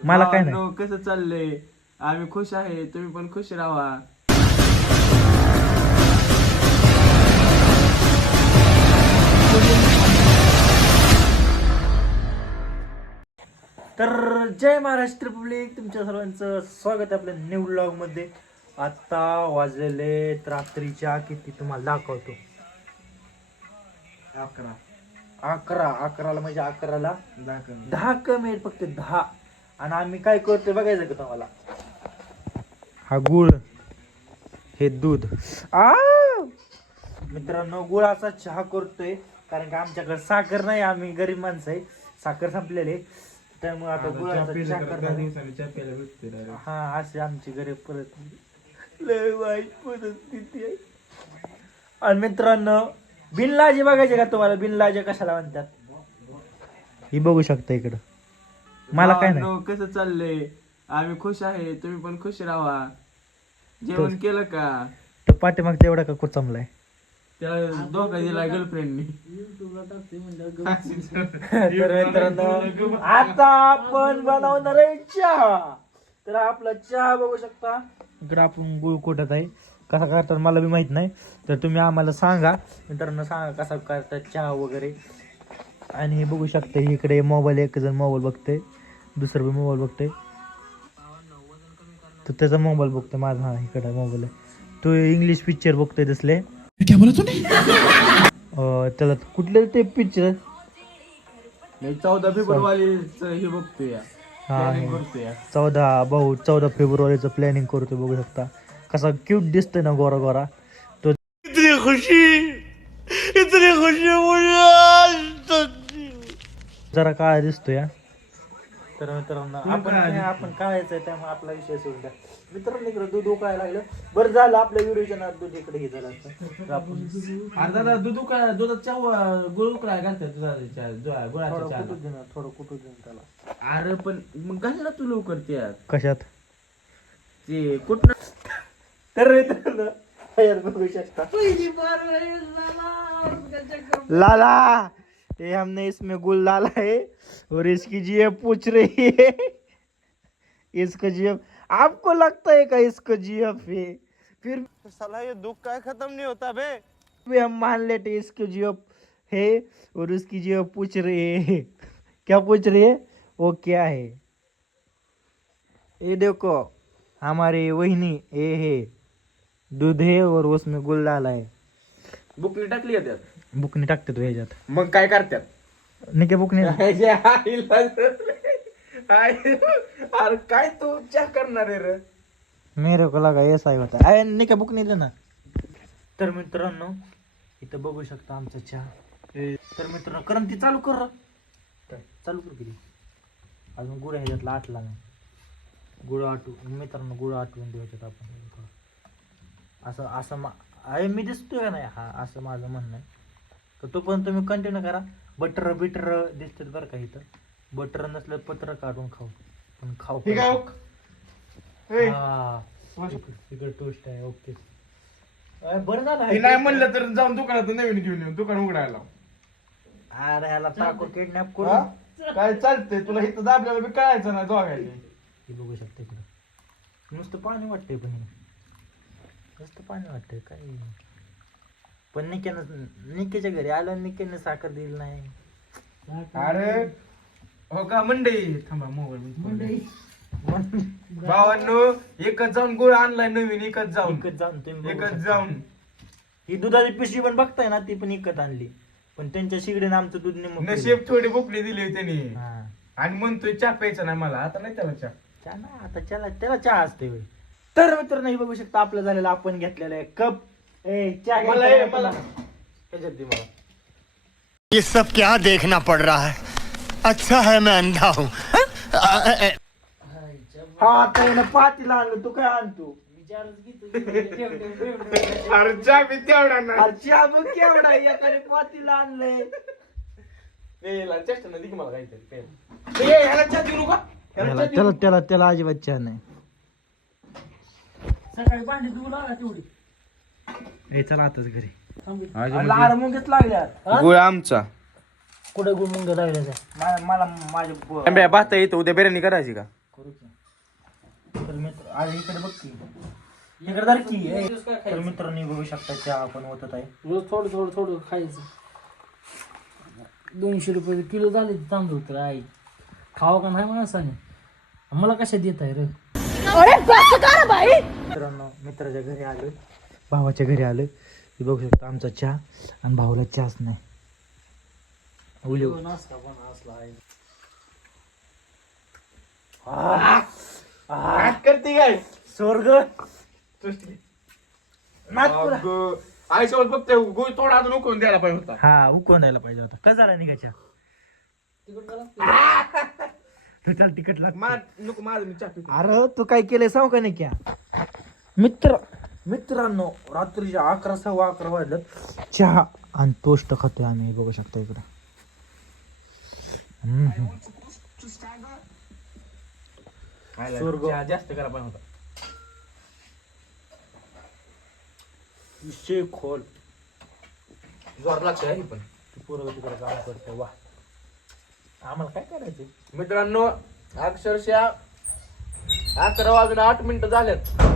मला काय नाही. कसं चाललंय? आम्ही खुश आहे, तुम्ही पण खुश राहा. तर जय महाराष्ट्र पब्लिक, तुमच्या सर्वांचं स्वागत आहे आपल्या न्यू व्लॉग मध्ये. आता वाजलेले रात्रीच्या किती तुम्हाला दाखवतो. 11 म्हणजे 11ला 10 कमी आहेत, फक्त 10. आणि आम्ही काय करतोय बघायचं का तुम्हाला? हा गुळ, हे दूध. मित्रांनो, गुळाचा चहा करतोय कारण की आमच्याकडे साखर नाही, आम्ही गरीब माणसं आहे, साखर संपलेले, त्यामुळे आता गुळाचा चहा करणार. हा, असे आमची गरीब परत लय वाईट परिस्थिती आहे. आणि मित्रांनो, बिनलाजे बघायचे का तुम्हाला? बिनलाजे कशाला म्हणतात ही बघू शकता इकडं. मला काय नाही. कसं चाललंय? आम्ही खुश आहे, तुम्ही पण खुश राहा. जेवण केलं का? तो पाठीमाग तेवढा का कुचमलाय? त्याला धोका दिला गर्लफ्रेंडनी. तर मित्रांनो, आता आपण बनवणार आहे चहा. तर आपला चहा बघू शकता इकडे. आपण गुळ कुटत आहे, कसा करतात मला बी माहित नाही, तर तुम्ही आम्हाला सांगा मित्रांनो, सांगा कसा करतात चहा वगैरे. आणि हे बघू शकता इकडे मोबाईल, एक जण मोबाईल बघते, दुसरं बी मोबाईल बघते. तो त्याचा मोबाईल बघतोय, माझा हा इकडे मोबाईल आहे. तो इंग्लिश पिक्चर बघतोय दिसले. क्या बोला तूने? त्याला कुठले ते पिक्चर 14 फेब्रुवारीच हे बघतोय, हा, 14 फेब्रुवारीचं प्लॅनिंग करतोय. बघू शकता कसा क्यूट दिसतोय ना, गोरा गोरा. तो इतनी खुशी जरा काळा दिसतोय. तर मित्रांनो, आपण काढायचंय, त्यामुळे आपला विषय सोडून द्या. मित्रांनो, इकडे दूध उकळायला लागलं. बरं झालं आपल्या व्हिडिओच्या नाद दूध इकडे हे झालं असतं. आपण दादा दुधात चहा गुळ उकळाय घालतात थोडं कुठू दे त्याला. अरे पण मग घाल ना तू लवकर त्यात. कशात ते कुठं? तर मित्रांनो, तयार बघू शकता. लाला, ये हमने इसमें गुल डाला है और इसकी जीएफ पूछ रही है, इसका जीएफ आपको लगता है का इसका जीएफ है? फिर साला ये दुख का खत्म नहीं होता बे. हम मान लेते इसके जीएफ है और उसकी जीएफ पूछ रही है. क्या पूछ रही है? वो क्या है? ये देखो हमारी वहिनी, ये है दूध है और उसमें गुल डाला है. बुकनी टाकली त्यात. बुकनी टाकते तो ह्याच्यात. मग काय करतात? नाही का बुकनी? अरे काय तू चहा करणार आहे रे? मेरे को लगा ऐसा ही होता है. नाही का बुकनी दे ना. तर मित्रांनो, इथं बघू शकता आमचा चहा. तर मित्रांनो, करंती चालू कर. चालू कर किती. अजून गुळ ह्याच्यातला आटला नाही. गुळ आटू मित्रांनो, गुळ आटवून द्यायच्यात आपण. असं असं आहे, मी दिसतोय का नाही, हा असं माझं म्हणणं आहे. तर तो पण तुम्ही कंटिन्यू करा. बटर बिटर दिसतात बरं का इथं. बटर नसलं पत्र काढून खाऊ, पण खाऊ. तिकडे टोस्ट आहे. ओके, बरं झालं. नाही म्हणलं तर जाऊन दुकानात नवीन घेऊन येऊन दुकान उघडायला. अरे ह्याला टाकू किडनॅप करू. काय चालतंय तुला इथं दाबल्याला बी कळायचं ना दोघांनी. हे बघू शकते इकडं नुसतं पाणी वाटतंय, पण नुसतं पाणी वाटतंय काय. पण निकेच्या घरी आलं, निकेने साखर दिली नाही. अरे हो का मंडई, थांबा मोबाईल. भावांनो, एकच जाऊन गुळ आणलाय नवीन, एकच जाऊन तुम्ही ही दुधाची पिशवी पण बघताय ना, ती पण विकत आणली. पण त्यांच्या शिगडीने आमचं दूध नशीब थोडी बुकली दिली त्यांनी. आणि म्हणतोय चहा प्यायचा नाही मला. आता नाही त्याला चहा ना, आता त्याला चहा असते. तर मित्रांनो, हे बघू शकता आपलं झालेलं, आपण घेतलेलं आहे कप. ये सब क्या देखना पड़ रहा है? अच्छा है मैं अंधा हूँ. हा, आता पातीला आणलं, तू काय आणतो? अरे चहा बी तेवढा ना. चहा बघ केवढा, एकाने पातीला आणलंय. चेष्टा नाही की मला काहीतरी. त्याला अजिबात चहा नाही. सकाळी भांडी धुवू लागा तेवढी. चला आताच घरी. गुळ आमचा. कुठे गुमुंग लागले मला माझ्या आंब्या भात येतो उद्या बिर्याणी करायची का करू की तर मित्र आज इकडे बघ की इकडे जर की तर मित्रांनी बघू शकता चहा आपण होत आहे रोज थोडं खायचं 200 रुपये किलो झाले ते तांदूळ तर आई खावा का नाही माणसाने मला कशा देत आहे रे मित्रांनो मित्राच्या घरी आलो भावाच्या घरी आलो हे बघू शकता आमचा चहा आणि भाऊला चहाच नाही नाचका पण असला आहे करते काय स्वर्ग आईसोबत फक्त गोळ थोडा अजून उकळून द्यायला पाहिजे होता हा उकळून द्यायला पाहिजे होता काय झाला निघायच्या चल तिकट लाग नको माझं मी चहा पितो. अरे तू काय केलंय सांग का नाही क्या मित्रांनो रात्रीच्या 11 सव्वा 11 वाजल्यात चहा आणि टोस्ट खातोय आम्ही बघू शकता इकडं स्वर्ग. चहा जास्त करा पाहिजे होता विषय खोल जोर लागतं आहे पण पोरं तिकडे काम करते वा आम्हाला काय करायचं मित्रांनो अक्षरशः 11 वाजून 8 मिनिटं झाल्यात